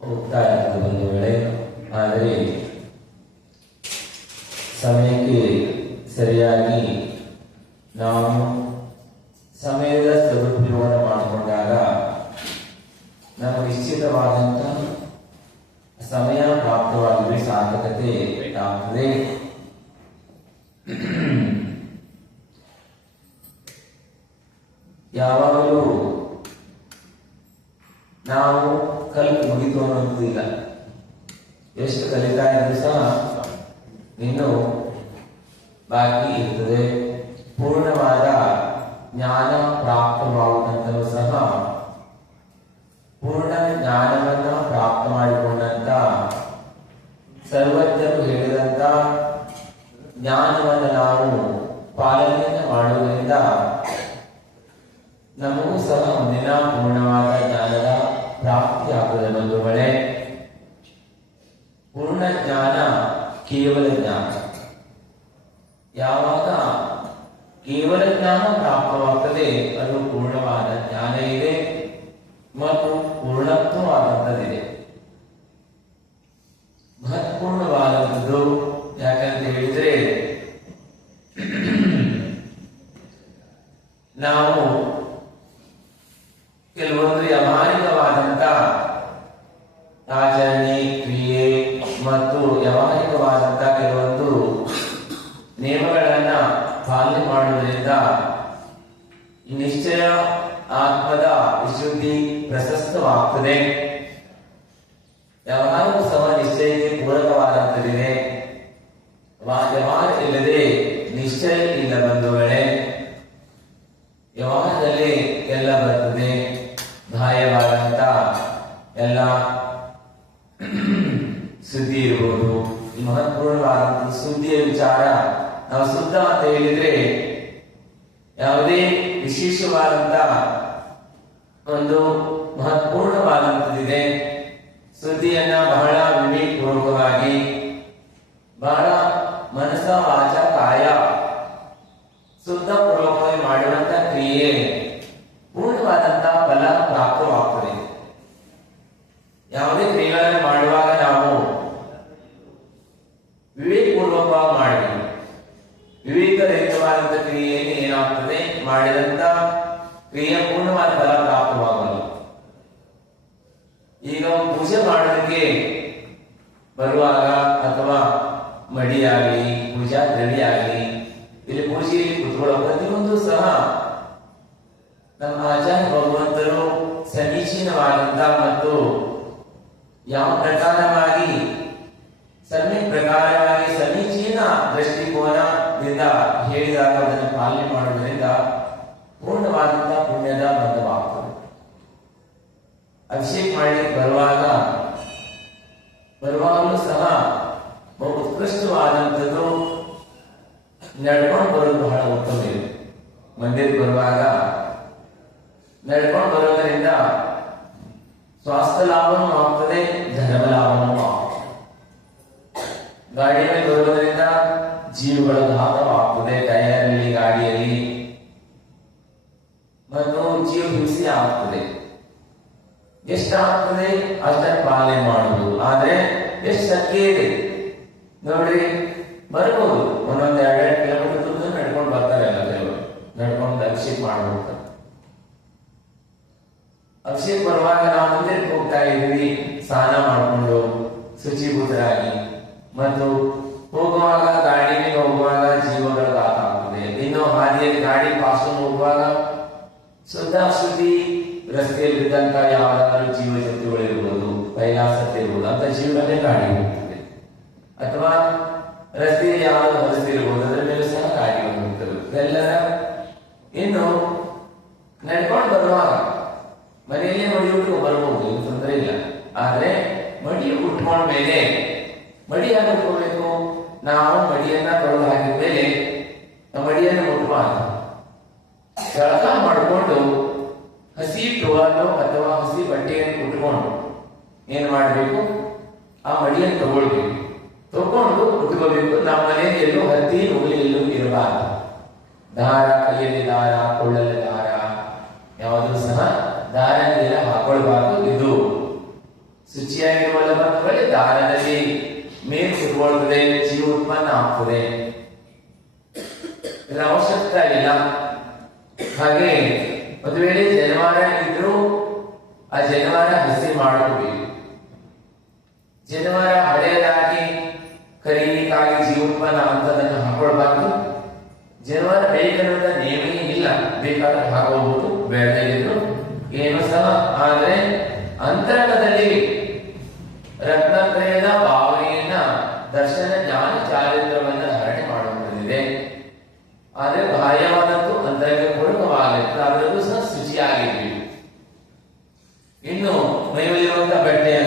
ಹೋಗ್ತಾ ಇರ್ತದೆ ಒಂದು ವೇಳೆ, ಆದರೆ ಸಮಯಕ್ಕೆ ಸರಿಯಾಗಿ ನಾವು ಸಮಯದ ಸದುಪಯೋಗ ಮಾಡಿಕೊಂಡಾಗ ನಾವು ನಿಶ್ಚಿತವಾದಂಥ ಸಮಯ ಪ್ರಾಪ್ತವಾಗಿ ಸಾರ್ಥಕತೆ ಆಗ್ತದೆ ಯಾವಾಗಲೂ ನಾವು ಕಲಿತು ಮುಗಿತು ಅನ್ನೋದು ಇಲ್ಲ. ಎಷ್ಟು ಕಲಿತಾ ಇದ್ರು ಸಹ ಇನ್ನು ಬಾಕಿ ಇರ್ತದೆ. ಪೂರ್ಣವಾದ ಜ್ಞಾನ ಪ್ರಾಪ್ತವಾಗುವಂತಲೂ ಸಹ ಪೂರ್ಣ ಜ್ಞಾನವನ್ನ ಪ್ರಾಪ್ತ ಮಾಡಿಕೊಂಡಂತ ಸರ್ವಜ್ಞರು ಹೇಳಿದಂತ ಜ್ಞಾನವನ್ನು ನಾವು ಪಾಲನೆಯನ್ನು ಮಾಡುವುದರಿಂದ ನಮಗೂ ಸಹ ಮುಂದಿನ ಪೂರ್ಣವಾದ ಜ್ಞಾನದ ಪ್ರಾಪ್ತಿಯಾಗುತ್ತದೆ ಒಂದು ವೇಳೆ ಪೂರ್ಣ ಜ್ಞಾನ ಕೇವಲ ಜ್ಞಾನ. ಯಾವಾಗ ಕೇವಲ ಜ್ಞಾನ ಪ್ರಾಪ್ತವಾಗ್ತದೆ, ಅದು ಪೂರ್ಣವಾದ ಜ್ಞಾನ ಇದೆ. ಮತ್ತು ಪೂರ್ಣತ್ವವಾದಂಥದ್ದಿದೆ ಮಹತ್ವಪೂರ್ಣವಾದಂಥದ್ದು ಯಾಕಂತ ಹೇಳಿದ್ರೆ ನಾವು ಕೆಲವೊಂದು ವ್ಯಾವಹಾರಿಕವಾದಂತ ಆಚರಣೆ ಕ್ರಿಯೆ ಮತ್ತು ವ್ಯಾವಹಾರಿಕವಾದಂತ ಕೆಲವೊಂದು ನಿಯಮಗಳನ್ನ ಪಾಲನೆ ಮಾಡುವುದರಿಂದ ಈ ನಿಶ್ಚಯ ಆತ್ಮದ ವಿಶುದ್ಧಿ ಪ್ರಶಸ್ತವಾಗ್ತದೆ. ಯಾವಾಗ ಸಹ ನಿಶ್ಚಯಕ್ಕೆ ಪೂರಕವಾದಂತದಿದೆ ವ್ಯವಹಾರ ಇಲ್ಲದೆ ನಿಶ್ಚಯ ಇಲ್ಲ ವೇಳೆ ವ್ಯವಹಾರದಲ್ಲಿ ಎಲ್ಲ ಬರ್ತದೆ ಬಾಹ್ಯವಾದಂತ ಎಲ್ಲ ಸುದ್ದಿ ಇರಬಹುದು ಈ ಮಹತ್ವಪೂರ್ಣವಾದಂತ ಸುದ್ದಿಯ ವಿಚಾರ ನಾವು ಸುದ್ದ ಅಂತ ಹೇಳಿದ್ರೆ ಒಂದು ನಡ್ಕೊಂಡು ಬರೋದರಿಂದ ಸ್ವಾಸ್ಥ್ಯ ಲಾಭನೂ ಆಗ್ತದೆ ಧರ್ಮ ಲಾಭನೂ ಆಗ್ತದೆ. ಗಾಡಿ ಮೇಲೆ ಬರುವುದರಿಂದ ಜೀವಗಳ ಘಾತವಾಗ್ತದೆ ಟೈರಲ್ಲಿ ಗಾಡಿಯಲ್ಲಿ. ಮತ್ತು ಜೀವ ಹಿಂಸೆ ಆಗ್ತದೆ. ಎಷ್ಟಾಗ್ತದೆ ಅಷ್ಟನ್ನು ಪಾಲನೆ ಮಾಡುವುದು ಆದ್ರೆ ಎಷ್ಟು ಶಕ್ಯ ಇದೆ? ನೋಡಿ ಬರ್ಬೋದು. ಒಂದೊಂದು ಎರಡೆರಡು ಕಿಲೋಮೀಟರ್ ನಡ್ಕೊಂಡು ಬರ್ತಾರೆ ಎಲ್ಲ ಕೆಲವರು ನಡ್ಕೊಂಡು ಅಭಿಷೇಕ ಮಾಡ್ಬೇಕು ಅಭಿಷೇಕ ಬರುವಾಗ ನಾವು ಮಂದಿರಕ್ಕೆ ಹೋಗ್ತಾ ಇದ್ವಿ ಸ್ನಾನ ಮಾಡಿಕೊಂಡು ಶುಚಿಭೂತರಾಗಿ. ಮತ್ತು ಹೋಗುವಾಗ ಗಾಡಿಗೆ ಹೋಗುವಾಗ ಜೀವಗಳ ಆಗ್ತದೆ ಇನ್ನು ಹಾದಿಯಲ್ಲಿ ಗಾಡಿ ಪಾಸ್ಕೊಂಡು ಹೋಗುವಾಗ ಶುದ್ಧ ಶುದ್ಧಿ ರಸ್ತೆಯಲ್ಲಿ ಇದ್ದಂತ ಯಾವ್ದಾದ್ರು ಜೀವ ಜಂತುಗಳಿರ್ಬೋದು ಕೈಲಾಸತೆ ಇರ್ಬೋದು ಅಂತ ಜೀವನಲ್ಲೇ ಗಾಡಿ ಹೋಗ್ತದೆ. ಅಥವಾ ರಸ್ತೆಯಲ್ಲಿ ಯಾವ್ದು ರಸ್ತೆ ಇರ್ಬೋದು, ಅದರ ಮೇಲೆ ಸಹ ಗಾಡಿ ಹೋಗ್ತದೆ. ಇದೆಲ್ಲರ ಇನ್ನು ನಡ್ಕೊಂಡು ಬರುವಾಗ ಮನೆಯಲ್ಲೇ ಮಡಿ ಉಟ್ಕೊ ಬರಬಹುದು, ಏನು ತೊಂದರೆ ಇಲ್ಲ. ಆದ್ರೆ ಮಡಿ ಉಟ್ಕೊಂಡ ಮೇಲೆ, ಮಡಿ ಯಾಕೆ ಉಟ್ಕೋಬೇಕು? ನಾವು ಮಡಿಯನ್ನ ತೊಳೆದು ಹಾಕಿದ ಮೇಲೆ ಮಡಿಯನ್ನು ಉಟ್ಕೊಂಡು ಜಳಕ ಮಾಡಿಕೊಂಡು ಹಸಿ ಟುವಾಲು ಅಥವಾ ಹಸಿ ಬಟ್ಟೆಯನ್ನು ಉಟ್ಕೊಂಡು ಏನ್ ಮಾಡಬೇಕು? ಆ ಮಡಿಯನ್ನು ತಗೊಳ್ಬೇಕು. ತಗೊಂಡು ಉಟ್ಕೋಬೇಕು ನಮ್ಮ ಮನೆಯಲ್ಲಿ ಎಲ್ಲೂ ಹತ್ತಿ ಎಲ್ಲೂ ಇರಬಾರದು. ದಾರ, ಕೈಯಲ್ಲಿ ದಾರ, ಕೊಳ್ಳಲ್ಲಿ ದಾರ, ಯಾವುದೂ ಸಹ ದಾರದಲ್ಲಿ ಹಾಕೊಳ್ಬಾರ್ದು. ಇದು ಶುಚಿಯಾಗಿರುವ ಲವಣಗಳು ದಾರದಲ್ಲಿ ಮೇಲೆ ಕುತ್ಕೊಳ್ಳುತ್ತದೆ ಜೀವ ಉತ್ಪನ್ನ ಆಗ್ತದೆ. ಇದರ ಅವಶ್ಯಕತೆ ಇಲ್ಲ ಹಾಗೆ ಒಂದು ವೇಳೆ ಜನವಾರ ಇದ್ರು ಆ ಜನವಾರ ಹಸಿ ಮಾಡಬೇಕು ಜನವಾರ ಹಳೆಯದಾಗಿ ಕರಿಲಿಕ್ಕಾಗಿ ಜೀವೋತ್ಪನ್ನ ಅಂತದನ್ನು ಹಾಕೊಳ್ಬಾರ್ದು. ಜನವಾರ ಬೇಕನ್ನುವುದ ನಿಯಮವೇ ಇಲ್ಲ. ಬೇಕಾದ್ರೆ ಹಾಕೋಬಹುದು ಬೇಡ ಫೇಮಸ್ ಅವ ಆದ್ರೆ ಅಂತರಂಗದಲ್ಲಿ ರತ್ನತ್ರಯದ ಭಾವನೆಯನ್ನ, ದರ್ಶನ ಜ್ಞಾನ ಚಾರಿತ್ರವನ್ನ ಹರಣೆ ಮಾಡಬಹುದಿದೆ ಆದ್ರೆ ಬಾಹ್ಯವಾದದ್ದು ಅಂತರಂಗ ಪೂರ್ಣವಾಗಿತ್ತು ಅದರದ್ದು ಸಹ ಶುಚಿಯಾಗಿದ್ದೀವಿ ಇನ್ನು ಮೈಮೇಲಿರುವಂತಹ ಬಟ್ಟೆಯ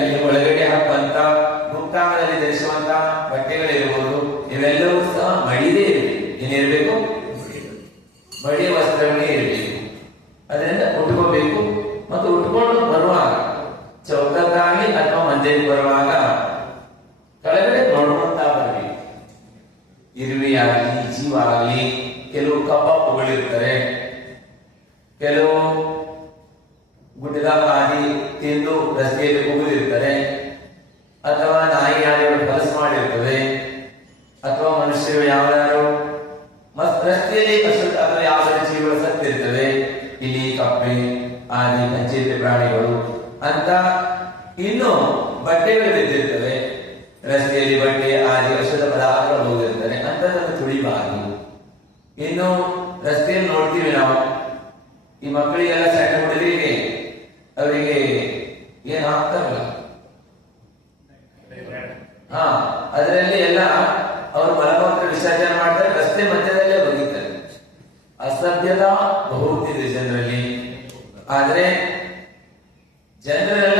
ಅಲ್ಲಿ ಕೆಲವು ಕಬಾಬುಗಳಿರ್ತಾರೆ ಕೆಲವು ಗುಡ್ಡದ ಹಾಕಿ ತಿಂದು ರಸ್ತೆಯಲ್ಲಿ ಉಗುಳಿರ್ತಾರೆ ಅಥವಾ ನಾಯಿ ಹಾಡಿಗಳು ಕೆಲಸ ಮಾಡಿರ್ತವೆ ಅಥವಾ ಮನುಷ್ಯರು ಯಾವ್ದಾರು ರಸ್ತೆಯಲ್ಲಿ ಅಥವಾ ಯಾವ್ದಾದ್ರು ಜೀವಿಗಳು ಸತ್ತಿರ್ತವೆ ಇಲಿ ಕಪ್ಪೆ ಆದಿ ಪಂಚೇಂದ್ರ ಪ್ರಾಣಿಗಳು ಅಂತ ಇನ್ನು ಬಟ್ಟೆ ಇನ್ನು ರಸ್ತೆಯಲ್ಲಿ ನೋಡ್ತೀವಿ ನಾವು. ಈ ಮಕ್ಕಳಿಗೆಲ್ಲ ಸಣ್ಣ ಹುಡುಗರಿಗೆ ಅವರಿಗೆ ಏನ್ ಹಾಕ್ತಾರಲ್ಲ ಹಾ, ಅದರಲ್ಲಿ ಎಲ್ಲ ಅವರು ಮಲಮೂತ್ರ ವಿಸರ್ಜನೆ ಮಾಡ್ತಾರೆ, ರಸ್ತೆ ಮಧ್ಯದಲ್ಲೇ ಬದುಕ್ತಾರೆ ಅಸಾಧ್ಯತಾ ಬಹುತ್ತಿದೆ ಜನರಲ್ಲಿ ಆದ್ರೆ ಜನರಲ್ಲಿ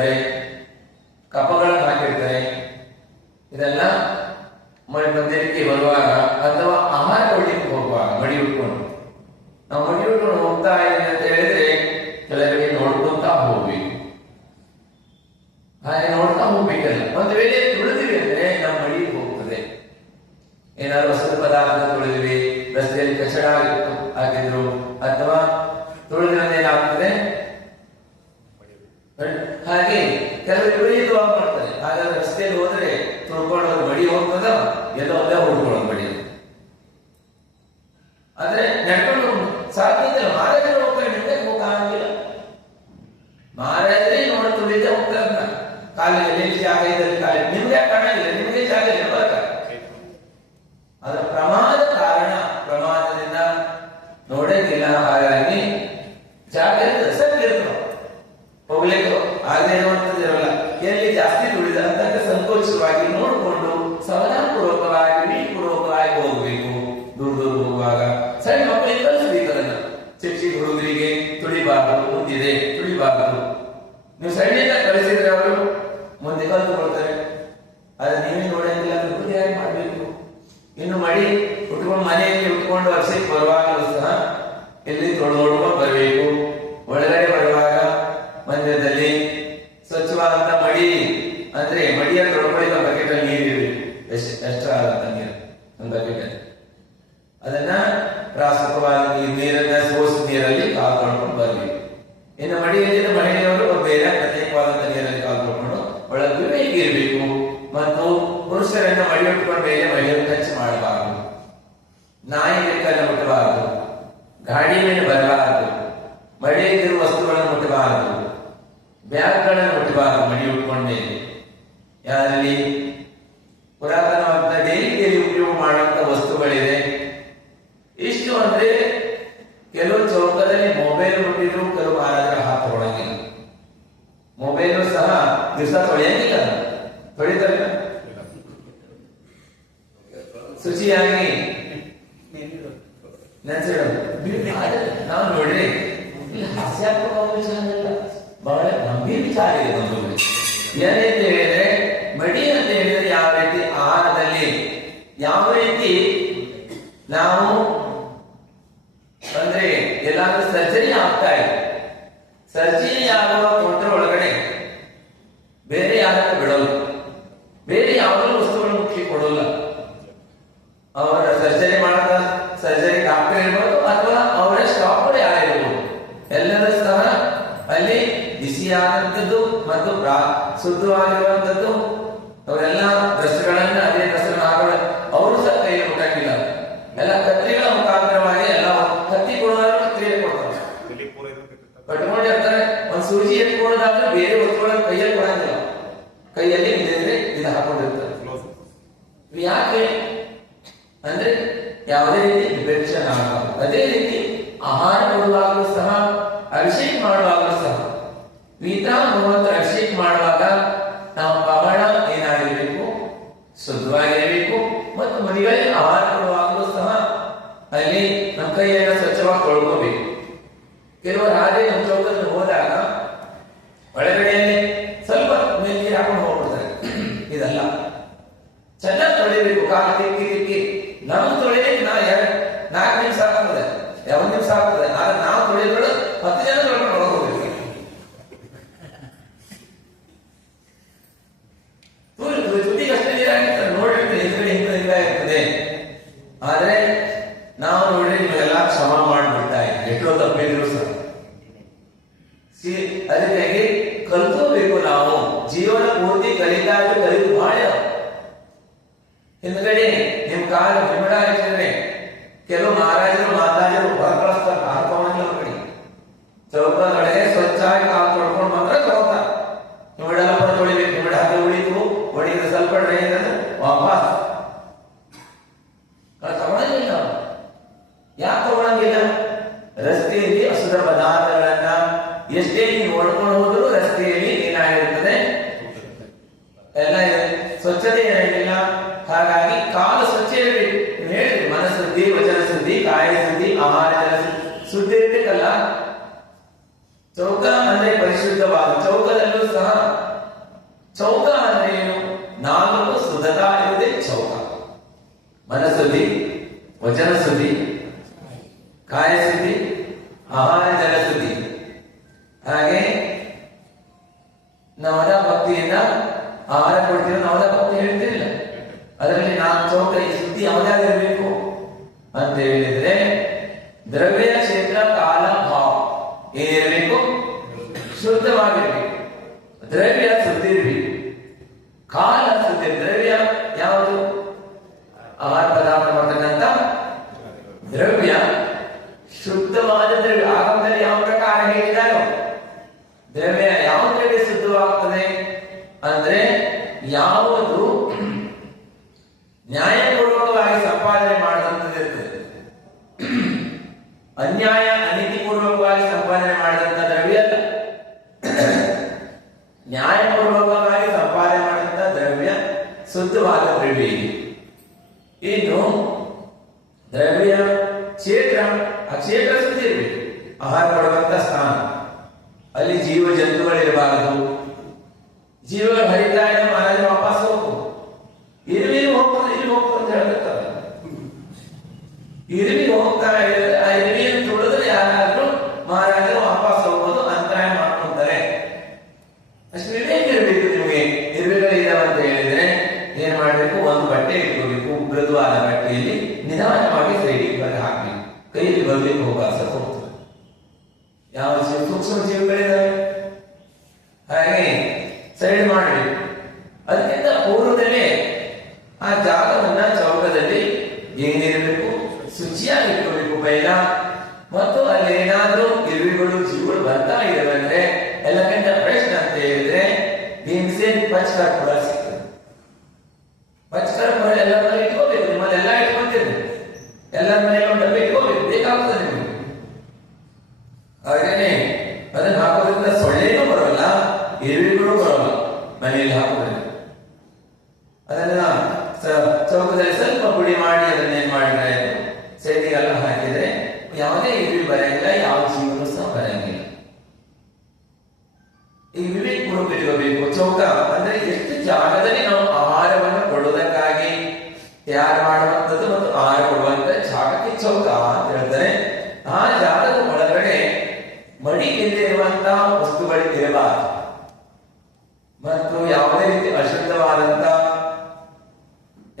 ಅಂದರೆ Now, была એમ કાલ વિમળાય છે ને કે મારા માતાજીનો ભાગળ સ્તર अलगे नौरा ಏನು ದ್ರವ್ಯ ಕ್ಷೇತ್ರ ಆ ಕ್ಷೇತ್ರ ಸುತ್ತಿರಬೇಕು ಆಹಾರ ಕೊಡುವಂತ ಸ್ಥಾನ ಅಲ್ಲಿ ಜೀವ ಜಂತುಗಳಿರಬಾರದು ಜೀವಗಳು ಹರಿತಾ ಇದೆ ಮಹಾರಾಜ ವಾಪಸ್ ಹೋಗು ಇರುವಿಗೆ ಹೋಗ್ತದೆ ಇಲ್ಲಿ ಹೋಗ್ತದೆ ಅಂತ ಹೇಳ್ತಾರೆ ಇರುವಿಗೆ ಹೋಗ್ತಾ ಇದೆ attack, but I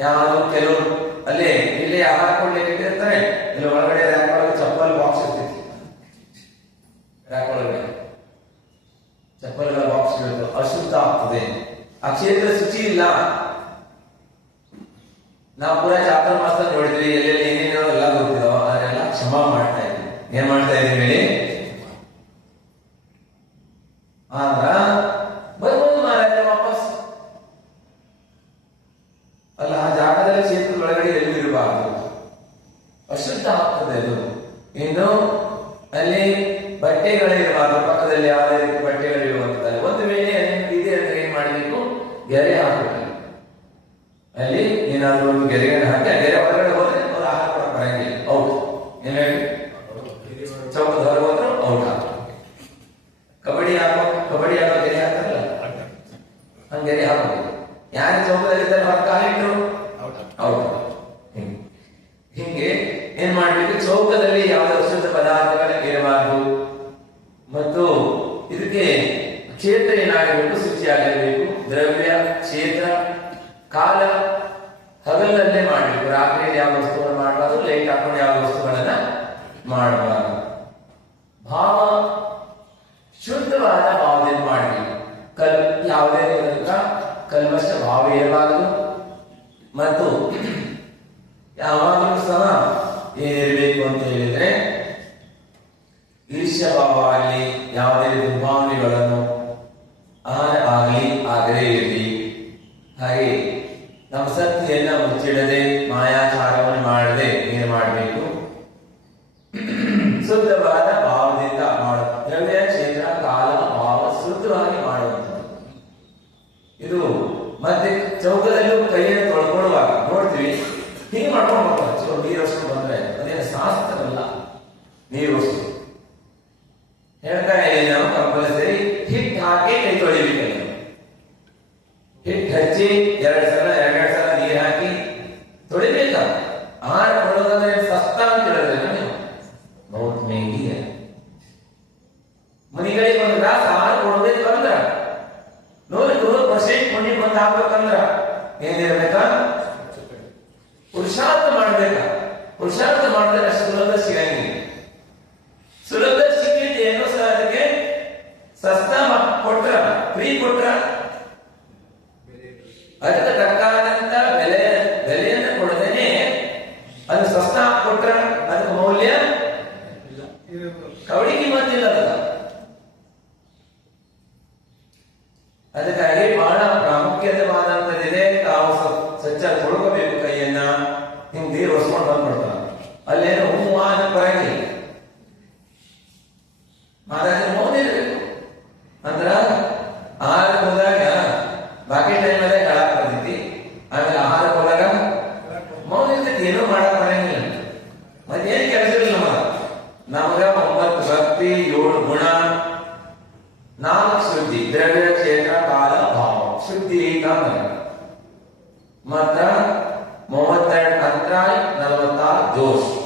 ಯಾವ ಕೆಲವರು ಅಲ್ಲಿ ಇಲ್ಲಿ ಯಾರು ಹಾಕೊಂಡು ಇಟ್ಟಿರ್ತಾರೆ, ಇಲ್ಲಿ ಒಳಗಡೆ ರ್ಯಾಕ್ ಒಳಗೆ ಚಪ್ಪಲ್ ಬಾಕ್ಸ್ ಇರ್ತೈತಿ ರ್ಯಾಕ್ ಒಳಗೆ ಚಪ್ಪಲ್ಗಳ ಬಾಕ್ಸ್ ಇಡೋದು ಅಶುದ್ಧ ಆಗ್ತದೆ. ಆ ಕ್ಷೇತ್ರ ಶುಚಿ ಇಲ್ಲ. ನಾವು ಪೂರ ಚಾಪ್ಟರ್ ಮಾಸ್ತಾ ನೋಡಿದ್ವಿ, ಎಲ್ಲೆಲ್ಲಿ ಏನೇನೋ ಎಲ್ಲ ಗೊತ್ತಿದ್ದಾವೆ ಅದನ್ನೆಲ್ಲ ಕ್ಷಮ ಮಾಡ್ತಾ ಇದ್ವಿ ಏನ್ ಮಾಡ್ತಾ ಇದ್ದೀವಿ ಹೇಳಿ? ಮಾಡಿ ನಮ್ಮ ಸತ್ತೆಯನ್ನ ಮುಚ್ಚಿಡದೆ ಮಾಯಾಚಾರವನ್ನು ಮಾಡದೆ ಏನು ಮಾಡಬೇಕು? ಶುದ್ಧವಾದ ಭಾವದಿಂದ ಮಾಡುತ್ತೆ ಆರನೇ ಮತ ಮೂವತ್ತೆರಡು ಅಂತರಾಯ, ನಲವತ್ತಾರು ಜೋಶ್.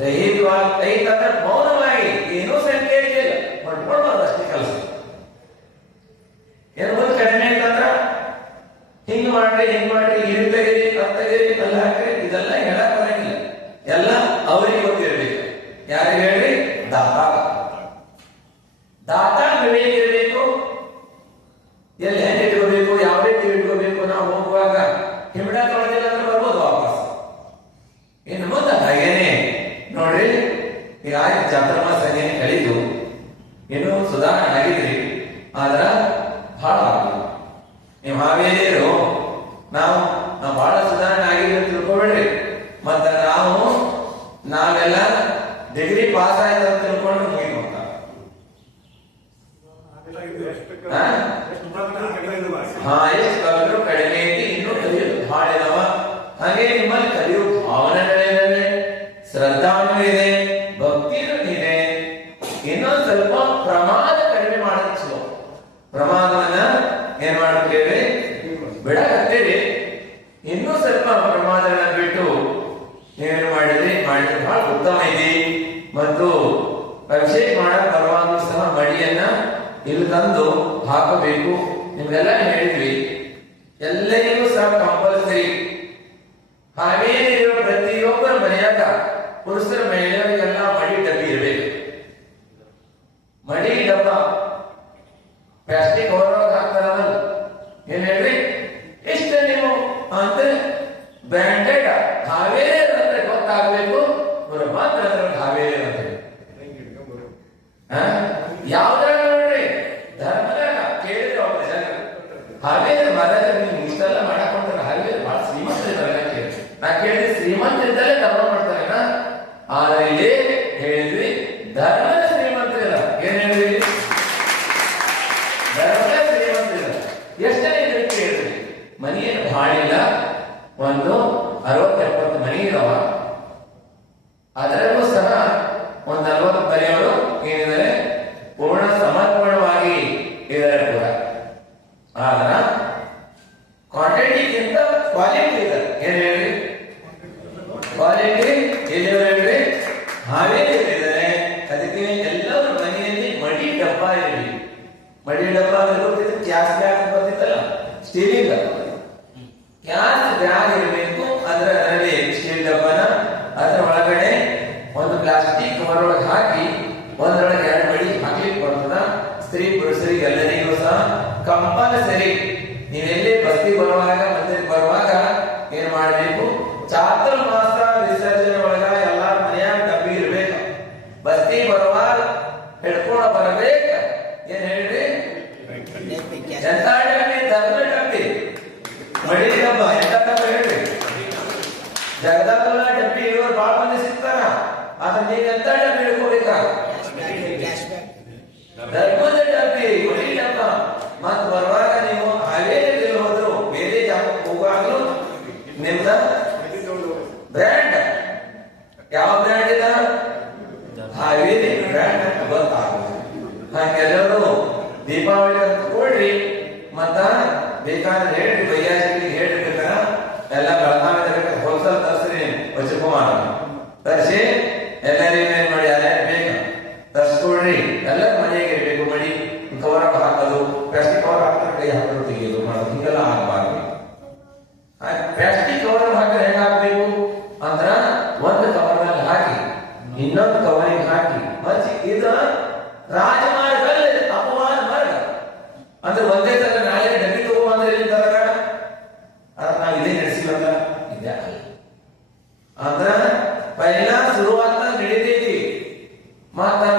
ರಹಿತವಾಗಿ ಐತಂದ್ರೆ ಮೌನವಾಗಿ. ಏನೂ ಸಂಕೇತ ಇಲ್ಲ. ಮಾಡ್ಕೊಳ್ಬಾರ್ದು ಅಷ್ಟೇ ಕೆಲಸ. ಡಿಗ್ರಿ ಪಾಸ್ ಆಯ್ತು ಅಂತ ತಿಳ್ಕೊಂಡು ಮುಗಿದು ಅಂತ. ಹಾ? ಎಷ್ಟು ಇಲ್ಲಿ ತಂದು ಹಾಕಬೇಕು. ನಿಮ್ಗೆಲ್ಲ ಹೇಳಿದ್ವಿ ಹಾವೇರಿ ಹೇಳಿದರೆ ಅದಕ್ಕೆ ಎಲ್ಲರ ಮನೆಯಲ್ಲಿ ಮಡಿ ಡಬ್ಬ ಇರಲಿ. ಮಡಿ ಡಬ್ಬ ಅಂದ್ರೆ ಗೊತ್ತಿತ್ತು ಕ್ಯಾಶ್ ಬ್ಯಾಗ್ ಬರ್ತಿತ್ತಲ್ಲ ಸ್ಟೀಲಿಂಗ್ ಎಲ್ಲ ಶುರುವಾತ ನಡೀತೈತಿ. ಮತ್ತ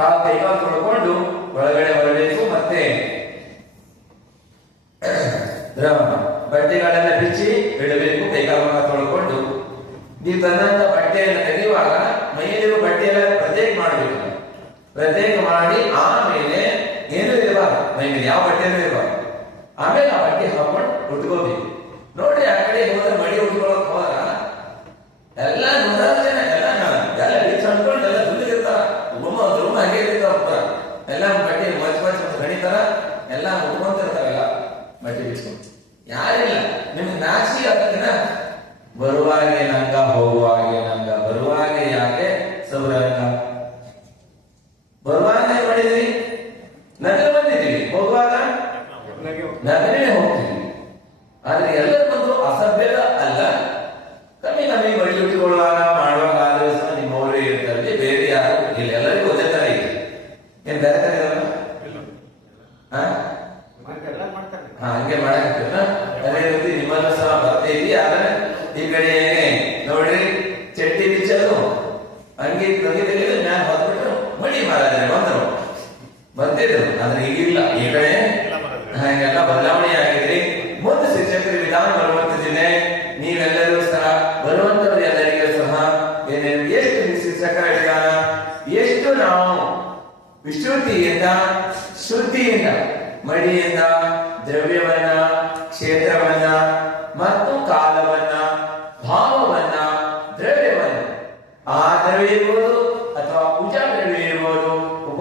Cao.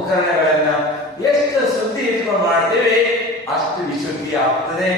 ಉಪಕರಣಗಳನ್ನ ಎಷ್ಟು ಶುದ್ಧಿ ಇಟ್ಕೊಂಡು ಮಾಡ್ತೇವೆ ಅಷ್ಟು ವಿಶುದ್ಧಿ ಆಗ್ತದೆ